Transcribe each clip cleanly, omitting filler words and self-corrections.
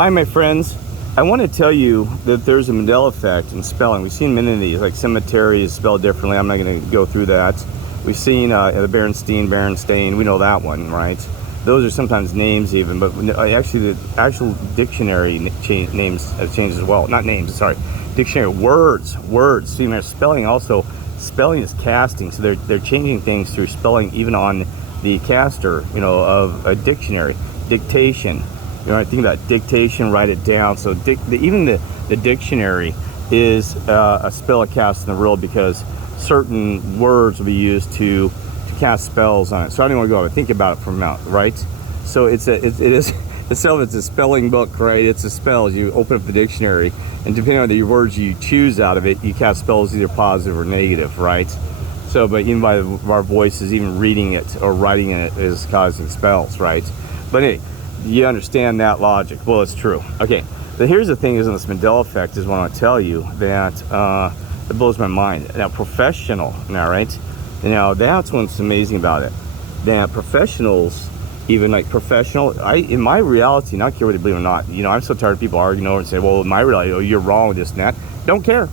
Hi, my friends. I want to tell you that there's a Mandela effect in spelling. We've seen many of these, like cemetery is spelled differently. I'm not going to go through that. We've seen the Berenstain, we know that one, right? Those are sometimes names even, but actually the actual dictionary names have changed as well. Not names, sorry. Dictionary, words. See, there's spelling also. Spelling is casting, so they're changing things through spelling even on the caster, of a dictionary. Dictation. I think about dictation, write it down. So even the dictionary is a spell cast in the world because certain words will be used to cast spells on it. So I don't want to go think about it from out, right? So it is itself. It's a spelling book, right? It's a spells. You open up the dictionary, and depending on the words you choose out of it, you cast spells either positive or negative, right? So, but even by our voices, even reading it or writing it is causing spells, right? But anyway, you understand that logic. Well, it's true. Okay, but here's the thing: is in this Mandela effect is what I want to tell you that it blows my mind. Now, professional. Now, right? Now, that's what's amazing about it. That professionals, even like professional, in my reality, not care whether they believe it or not. I'm so tired of people arguing over and saying, "Well, in my reality, oh, you're wrong with this and that." Don't care.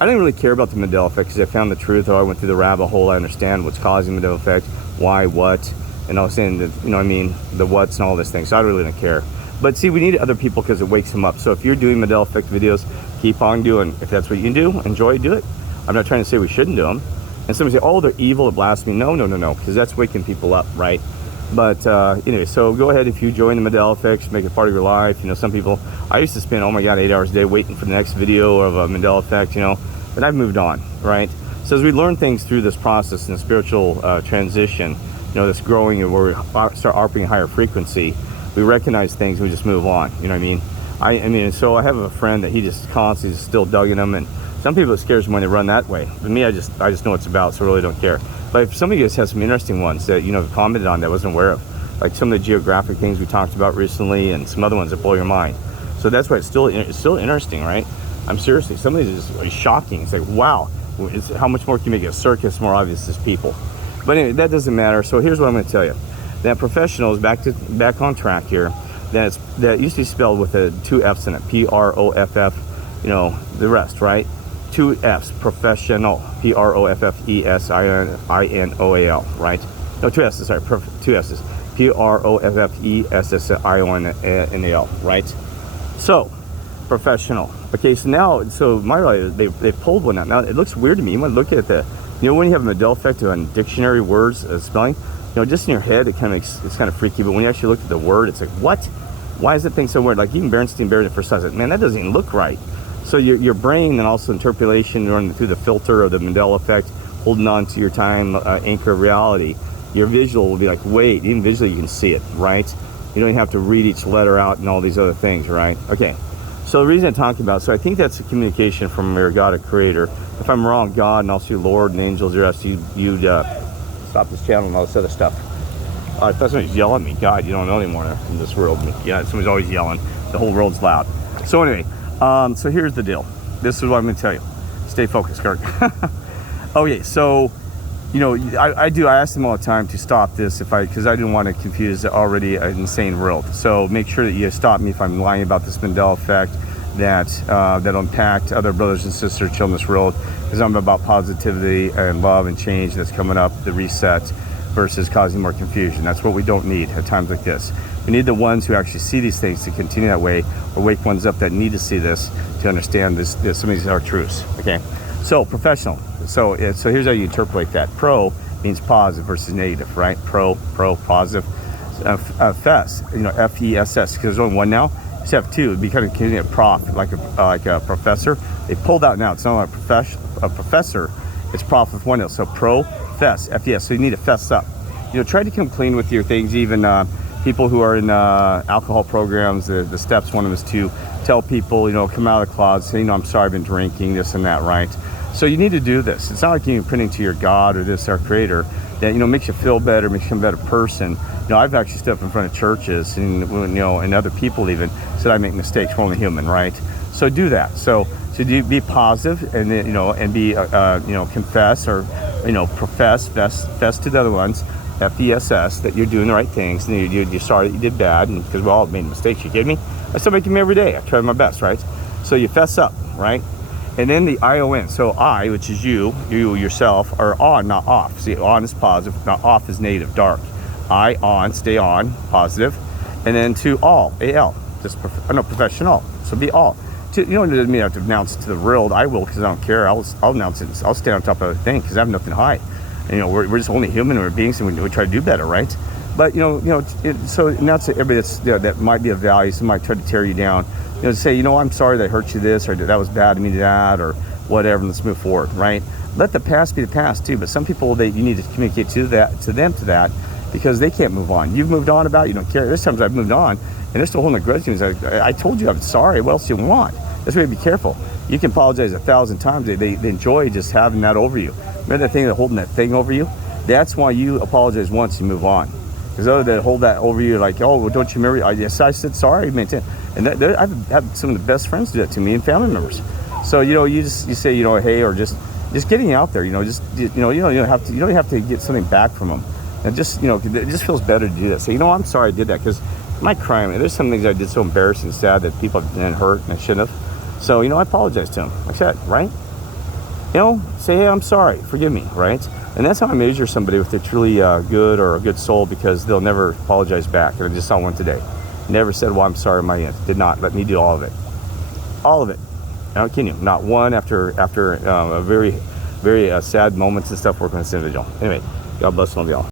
I didn't really care about the Mandela effect because I found the truth. Or I went through the rabbit hole. I understand what's causing the Mandela effect, why, what. And I was saying that, the what's and all this thing. So I really don't care. But see, we need other people because it wakes them up. So if you're doing Mandela effect videos, keep on doing. If that's what you can do, enjoy, do it. I'm not trying to say we shouldn't do them. And somebody say, oh, they're evil, they're blasphemy. No, because that's waking people up, right? But anyway, so go ahead if you join the Mandela effect, make it part of your life. Some people, I used to spend, 8 hours a day waiting for the next video of a Mandela effect, but I've moved on, right? So as we learn things through this process and spiritual transition, this growing and where we start operating higher frequency, we recognize things, we just move on. You know what I mean? So I have a friend that he just constantly is still dugging them, and some people it scares them when they run that way. But me, I just know what it's about, so I really don't care. But if some of you guys have some interesting ones that have commented on that I wasn't aware of, like some of the geographic things we talked about recently, and some other ones that blow your mind. So that's why it's still interesting, right? I'm seriously, some of these is shocking. It's like, wow, how much more can you make a circus more obvious as people? But anyway, that doesn't matter. So here's what I'm going to tell you. That professional is back on track here. That used to be spelled with 2 F's in it. P-R-O-F-F, the rest, right? 2 F's, professional. P-R-O-F-F-E-S-I-N-O-A-L, right? No, 2 S's, sorry, 2 S's. P-R-O-F-F-E-S-S-I-O-N-A-L, right? So, professional. Okay, so my they pulled one out. Now, it looks weird to me. You want to look at when you have a Mandela effect on dictionary words, spelling, just in your head, it's kind of freaky. But when you actually look at the word, it's like, what? Why is that thing so weird? Like even Berenstain at first sight, man, that doesn't even look right. So your brain and also interpolation running through the filter of the Mandela effect, holding on to your time anchor of reality, your visual will be like, wait, even visually you can see it, right? You don't even have to read each letter out and all these other things, right? Okay. So the reason I'm talking about, so I think that's a communication from your God or creator. If I'm wrong, God and also your Lord and angels, you'd stop this channel and all this other stuff. I thought somebody's yelling at me. God, you don't know anymore in this world. Yeah, somebody's always yelling. The whole world's loud. So anyway, so here's the deal. This is what I'm going to tell you. Stay focused, Kirk. Okay, so, I ask them all the time to stop this because I didn't want to confuse already an insane world. So make sure that you stop me if I'm lying about this Mandela effect that'll impact other brothers and sisters, children in this world, because I'm about positivity and love and change that's coming up, the reset, versus causing more confusion. That's what we don't need at times like this. We need the ones who actually see these things to continue that way, or wake ones up that need to see this to understand this some of these are truths. Okay, so professional. So here's how you interpolate that. Pro means positive versus negative, right? Pro, positive. Fess, F-E-S-S, because there's only one now. Just have 2. It'd be kind of getting a prof, like a professor. They pulled out now. It's not like a professor. It's prof with 1 L. So profess, F-E-S. So you need to fess up. Try to come clean with your things. Even people who are in alcohol programs, the steps, one of them is to tell people, come out of the closet, say, I'm sorry, I've been drinking, this and that, right? So you need to do this. It's not like you're printing to your God or this, our creator, that, makes you feel better, makes you a better person. I've actually stood up in front of churches and, and other people even said I make mistakes. We're only human, right? So do that. So be positive and, and be, confess or, profess to the other ones. FESS, that you're doing the right things, and you're sorry that you did bad, and because we all made mistakes. You kidding me? I still make them every day. I try my best, right? So you fess up, right? And then the ION. So I, which is you yourself, are on, not off. See, on is positive, not off is negative, dark. I, on, stay on, positive. And then to all, AL, just professional. So be all. You know, it doesn't mean I have to announce it to the world. I will, because I don't care. I'll announce it. I'll stay on top of the thing because I have nothing to hide. And, you know, we're just only human, we're beings, and we try to do better, right? But so now to everybody that's that might be of value, somebody might try to tear you down. Say, I'm sorry that I hurt you this, or that was bad to me that, or whatever. And let's move forward, right? Let the past be the past too. But some people, you need to communicate to that, because they can't move on. You've moved on about it, you don't care. There's times I've moved on, and they're still holding a grudge. I told you I'm sorry. What else do you want? That's why you be careful. You can apologize 1,000 times. They enjoy just having that over you. Remember that thing, holding that thing over you? That's why you apologize once, you move on. Because other than hold that over you, like, oh, well, don't you remember? Yes, I said sorry. And I've had some of the best friends do that to me, and family members. So you say hey, or just getting out there. You don't have to get something back from them. And just it just feels better to do that. Say, I'm sorry I did that, because my crime. There's some things I did so embarrassing, sad, that people have been hurt and I shouldn't have. So I apologize to them. Like that, right? Say, hey, I'm sorry, forgive me, right? And that's how I measure somebody if they're truly good or a good soul, because they'll never apologize back. And I just saw one today. Never said, well, I'm sorry, my end. Did not let me do all of it. All of it. I don't kid you. Not one after a very, very sad moments and stuff working with this individual. Anyway, God bless all of y'all.